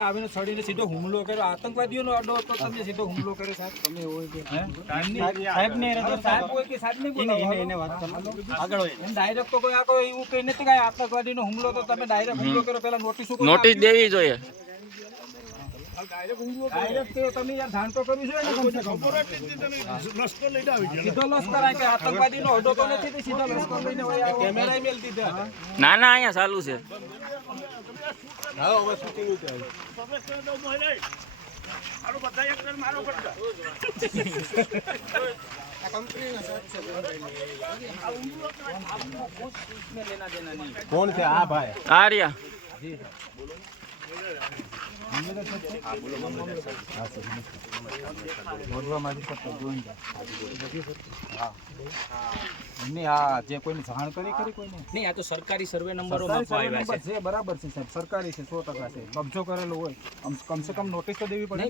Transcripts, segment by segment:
આવીને સડીને સીધો હુમલો કર્યો, આતંકવાદીઓનો અડ્ડો હતો, તમે સીધો હુમલો કર્યો સાહેબ. તમે હોય કે સાહેબ હોય કે સાહેબ નહીં બોલો, એને વાત કરો આગળ હોય એમ ડાયરેક્ટ તો કોઈ આ કોઈ એવું કઈ નથી કે આતંકવાદીનો હુમલો તો તમે ડાયરેક્ટ હુમલો કર્યો, પહેલા નોટિસ દેવી જોઈએ. ડાયરેક્ટ તમે યાર જાણ તો કરવી જોઈએ ને, સીધો લશ્કર આ કે આતંકવાદીનો અડ્ડો તો નથી, સીધો લશ્કર લઈને હોય આવો કેમેરા મેલ દીધા. ના ના અહીંયા ચાલુ છે. હા હવે શૂટિંગ ઉતાર कौन थे आप भाई आर्या नहीं आ जे कोई जाण करी करी कोई नहीं आ तो सरकारी सर्वे नंबरो मापवा આવ્યા છે बराबर છે સાહેબ, સરકારી છે 100% છે. કબજો કરેલો હોય કમ સે કમ નોટિસ તો દેવી પડે.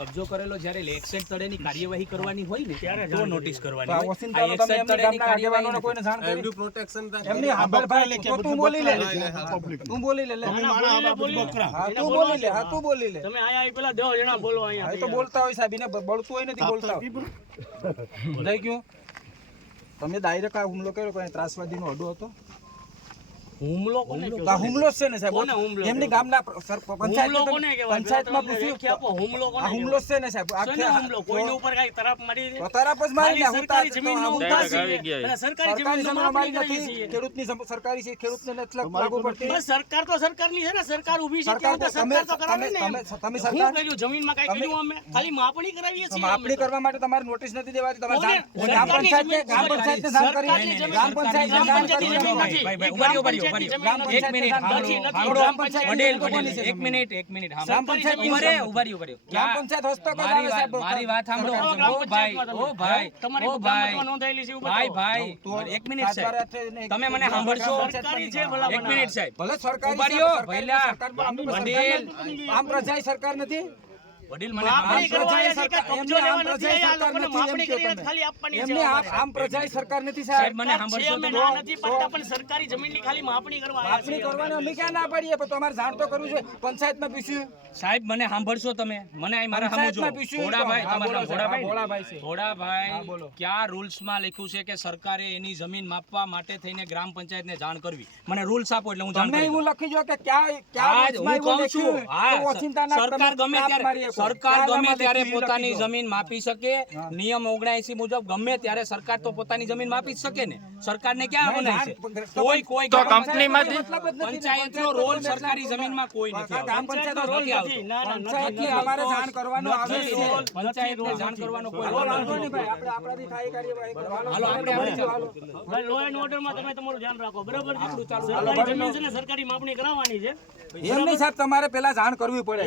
કબજો કરેલો જ્યારે એક્શન તળેની કાર્યવાહી કરવાની હોય ને ત્યારે તો નોટિસ કરવાની હોય. આ એક્શન તળેની કાર્યવાહીને કોઈને જાણ કરી એમની પ્રોટેક્શન એમની હાબર ભાઈ તું બોલી લે, તું બોલી લે હા તું બોલી લે, હા તું બોલી લે. તમે આયા પેલા 10 જણા બોલો અહીંયા. આ તો બોલતા હોય સાહેબ, એને બળતું હોય નથી બોલતા થઈ ગયું. તમે ડાયરેક્ટ આ હુમલો કર્યો, કોઈ ત્રાસવાદીનો અડ્ડો હતો. હુમલો કોને કહેવાય? આ હુમલો છે ને સાહેબ, કોને હુમલો? એમની ગામના પંચાયતમાં પૂછ્યું કે આપો હુમલો કોને? આ હુમલો છે ને સાહેબ, આખે હુમલો કોઈની ઉપર કાઈ તરફ મારી દે. તો તરફ જ મારી ને સરકારી જમીનનો ઉતાર છે. સરકારી જમીનનો મારી માપણી નથી, કરીએ છીએ. ખેડૂતની સરકારી છે, ખેડૂતને નથી લાગુ પડતી. બસ સરકાર તો સરકારની છે ને, સરકાર ઊભી છે સરકાર તો સરકાર તો કરાવે ને. તમે શું સરકાર કર્યું જમીનમાં કાઈ કર્યું અમે? ખાલી માપણી કરાવીએ છીએ. માપણી કરવા માટે તમારે નોટિસ નથી દેવાતી. તમારે કોને? ગ્રામ પંચાયતને જાણ સરકારની કરી, જમીન. ગ્રામ પંચાયતને જાણ કરી. મારી વાત સાંભળો. એક મિનિટ સાહેબ, તમે મને સાંભળશો? એક મિનિટ સાહેબ, ભલે સરકારી ઉભા રહ્યો, પહેલા આમ પ્રજાએ સરકાર નથી. વડીલ મને માપણી કરવા આવ્યા છે કે કબજો લેવા આમ નથી આવ્યા. આ લોકોને માપણી કરીને ખાલી આપવાની છે. એમને આમ પ્રજાએ સરકાર નથી સાહેબ સાહેબ. મને સાંભળશો અમે ના નથી પાડતા, પણ સરકારી જમીનની ખાલી માપણી કરવા આવ્યા માપણી છીએ. કરવાને અમે ક્યાં ના પાડીએ, પણ તમારે જાણ તો કરવું છે. પંચાયતમાં પૂછ્યું, સાહેબ મને સાંભળશો તમે? મને અહીં મારા સમજો. પંચાયતમાં પૂછ્યું. ઘોડાભાઈ, હા, તમારું બોલો નામ સાહેબ. ઘોડાભાઈ હા, છે? ઘોડાભાઈ છે. હા, ઘોડાભાઈ, બોલો. ક્યાં રૂલ્સમાં લખ્યું છે કે સરકારે એની જમીન માપવા માટે થઈને ગ્રામ પંચાયતને જાણ કરવી? મને રૂલ્સ આપો એટલે હું જાણ તમે કરી એવું દઉં. લખી જો કે ક્યાં આજ હું કહું છું, હા, સરકાર ગમે ત્યારે પોતાની જમીન માપી શકે. નિયમ 79 મુજબ ગમે ત્યારે સરકાર તો પોતાની જમીન માપી જ શકે ને. સરકારને ક્યાં મનાય છે? કોઈ તો કંપનીમાંથી પંચાયતનો રોલ સરકારી જમીનમાં કોઈ નથી આવતો. ગ્રામ પંચાયતનો રોલ નથી આવતો. પંચાયતને અમારે જાણ કરવાનો આવે છે. પંચાયતને જાણ કરવાનો કોઈ રોલ વાંધો નથી. નહીં ભાઈ, આપણે આપણાથી થાય કાર્યવાહી કરવાનો. હાલો, આપણે હાલો. ભાઈ લો એન્ડ ઓર્ડરમાં તમે તમારું ધ્યાન રાખો, બરાબર છે? સરકારી જમીન છે ને, સરકારી માપણી કરાવવાની છે. એમ નહીં સાહેબ, તમારે પેલા જાણ કરવી પડે.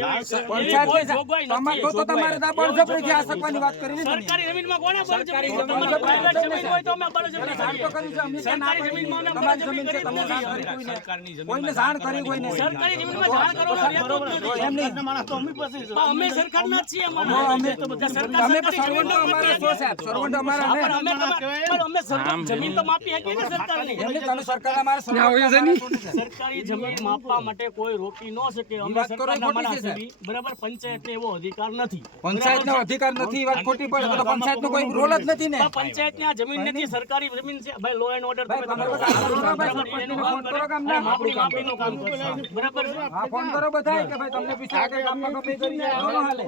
કોઈ જોગવાઈ નથી. તો તમારે ત્યાં બળજબરીથી આ શકવાની વાત કરી ને તમે. સરકારી જમીનમાં કોને બળજબરી? સરકારી તમારી પ્રાઇવેટ જમીન હોય તો અમે બળજબરી જાણ તો કરીએ. કરી છે, અમને ક્યાં ના સરકારી પાડી? જમીનમાં અમે તમારી બળજબરી જમીન છે, કરી તમે જાણ કરી નથી. કોઈને. સરકારની જમીનમાં કોઈને જાણ કરી કોઈને. સરકારી જમીનમાં જાણ કરવાનો રહેતો જ નથી. એમ નહીં. પણ અમે સરકારના જ છીએ. અમે સર્વન્ટ અમારા છો સાહેબ, સર્વન્ટ અમારા ને. જમીન તો માપી શકીએ ને સરકારની. એમ નહીં, તમે સરકાર અમારા સર્વન્ટ. સરકારી જમીન માપવા માટે કોઈ રોકી ન શકે. અમે વાત કરો એ સરકારના ખોટી છે, માણસ છીએ. બરાબર, પંચાયતને એવો અધિકાર નથી. પંચાયતનો અધિકાર નથી, વાત ખોટી પડે. તો પંચાયતનો કોઈ રોલ જ નથી ને. પણ પંચાયતની આ જમીન નથી, સરકારી જમીન છે. ભાઈ લો એન્ડ ઓર્ડર તમે તમે તમારું બધા કામ કરો. ફોન કરો, બરાબર, એનું કામ ફોન કરો કરો. ગામના. અને માપણીનું કામ કરો. બરાબર છે? હા, ફોન કરો બધાય કે ભાઈ તમને પીછે આગળ ગામમાં કઈ કરી જાય તો ન હાલે.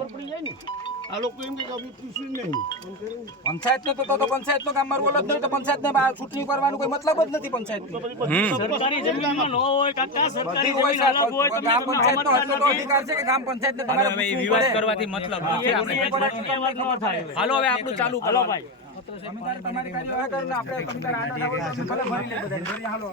પંચાયતનો તો પંચાયતનો ગામમાં રોલ જ નહીં, તો પંચાયતને ચૂંટણી કરવાનો કોઈ મતલબ જ નથી. પંચાયતનો સરકારી જમીનમાં ન હોય કાકા, સરકારી બધી હોય જમીન અલગ હોય. સાહેબ. તમને ગ્રામ તમને પંચાયતનો સમજતા એટલો તો નથી. અધિકાર છે કે ગ્રામ પંચાયતને તમારે હવે એ પૂછવું વિવાદ પડે. કરવાથી મતલબ નથી. એ વાત ન થાય. હાલો હવે આપણું ચાલુ કરો. હાલો ભાઈ. અમે તારે તમારી કાર્યવાહી કરીને આપણે તમે તારે આડા થાવ તો અમે ભલે ભરી લે બધા. ભરી હાલો.